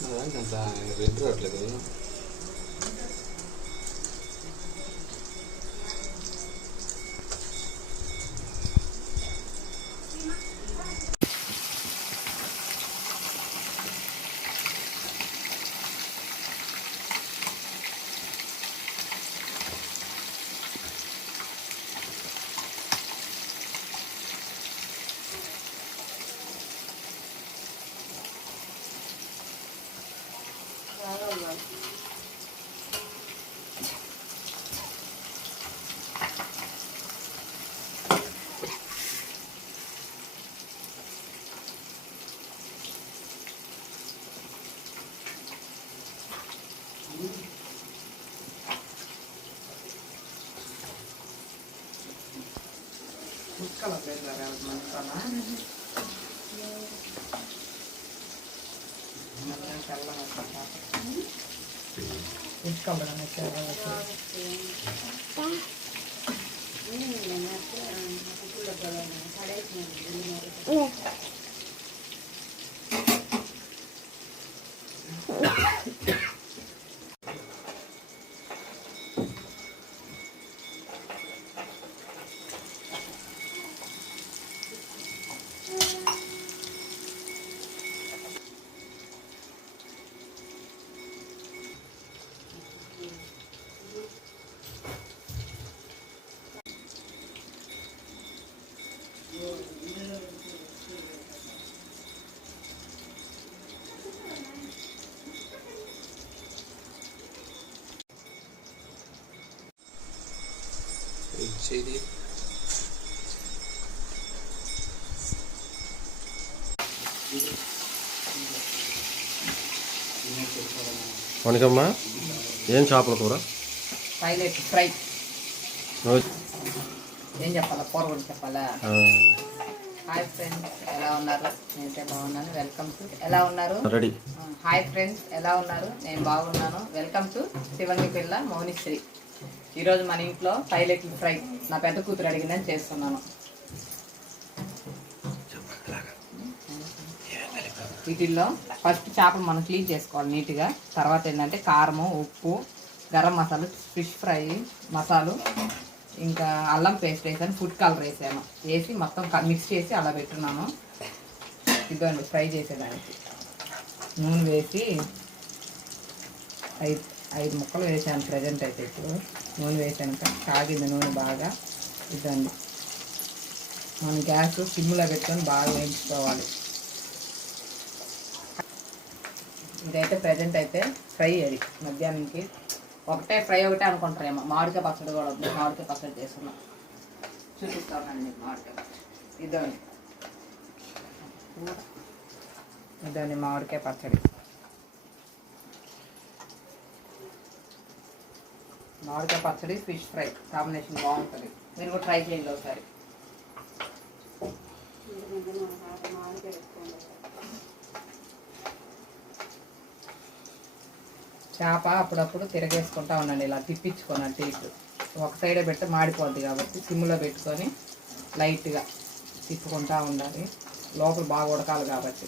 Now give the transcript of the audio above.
అంత రెండు రావట్లేదు. ముక్కలు వేసారా మనసానా చల్ల ఇది మనకమ్మా ఏం చేపల కూర? Pilot fry. ఏం చెప్పాలా? కూర చెప్పాలా? హాయ్ ఫ్రెండ్స్, ఎలా ఉన్నారు? నేనైతే బాగున్నాను. వెల్కమ్ టు ఎలా ఉన్నారు? రెడీ. హాయ్ ఫ్రెండ్స్, ఎలా ఉన్నారు? నేను బాగున్నాను. వెల్కమ్ టు శివంగి పిల్ల మౌనిశ్రీ. ఈరోజు మన ఇంట్లో పైలట్ ఫ్రై నా పెద్ద కూతురు అడిగిందని చేస్తున్నాను. వీటిల్లో ఫస్ట్ చేపలు మనం క్లీన్ చేసుకోవాలి నీట్గా. తర్వాత ఏంటంటే కారము, ఉప్పు, గరం మసాలా, ఫిష్ ఫ్రై మసాలు, ఇంకా అల్లం పేస్ట్ వేసాను, ఫుడ్ కలర్ వేసాను. వేసి మొత్తం మిక్స్ చేసి అలా పెట్టున్నాను. ఇదిగోండి ఫ్రై చేసేదానికి నూనె వేసి ఐదు ముక్కలు వేసాను ప్రజెంట్ అయితే. ఇప్పుడు నూనె వేసాక కాగింది నూనె బాగా. ఇదండి మనం గ్యాస్ సిమ్లో పెట్టుకొని బాగా వేయించుకోవాలి. ఇదైతే ప్రజెంట్ అయితే ఫ్రై. అది మధ్యాహ్నంకి ఒకటే ఫ్రై ఒకటే అనుకుంటారేమో. మామిడికాయ పచ్చడి కూడా ఉంది. మామిడికాయ పచ్చడి చేసుకున్నాం, చూపిస్తానండి. మామిడికాయ పచ్చడి ఇదండి. ఇదండి మామిడికాయ పచ్చడి. మామిడికాయ పచ్చడి ఫిష్ ఫ్రై కాంబినేషన్ బాగుంటుంది. మీరు కూడా ట్రై చేయండి ఒకసారి. చేప అప్పుడప్పుడు తిరగేసుకుంటా ఉండండి, ఇలా తిప్పించుకొని అటు ఇటు. ఒక సైడే పెడితే మాడిపోద్ది కాబట్టి సిమ్లో పెట్టుకొని లైట్గా తిప్పుకుంటూ ఉండాలి. లోపల బాగా ఉడకాలి కాబట్టి.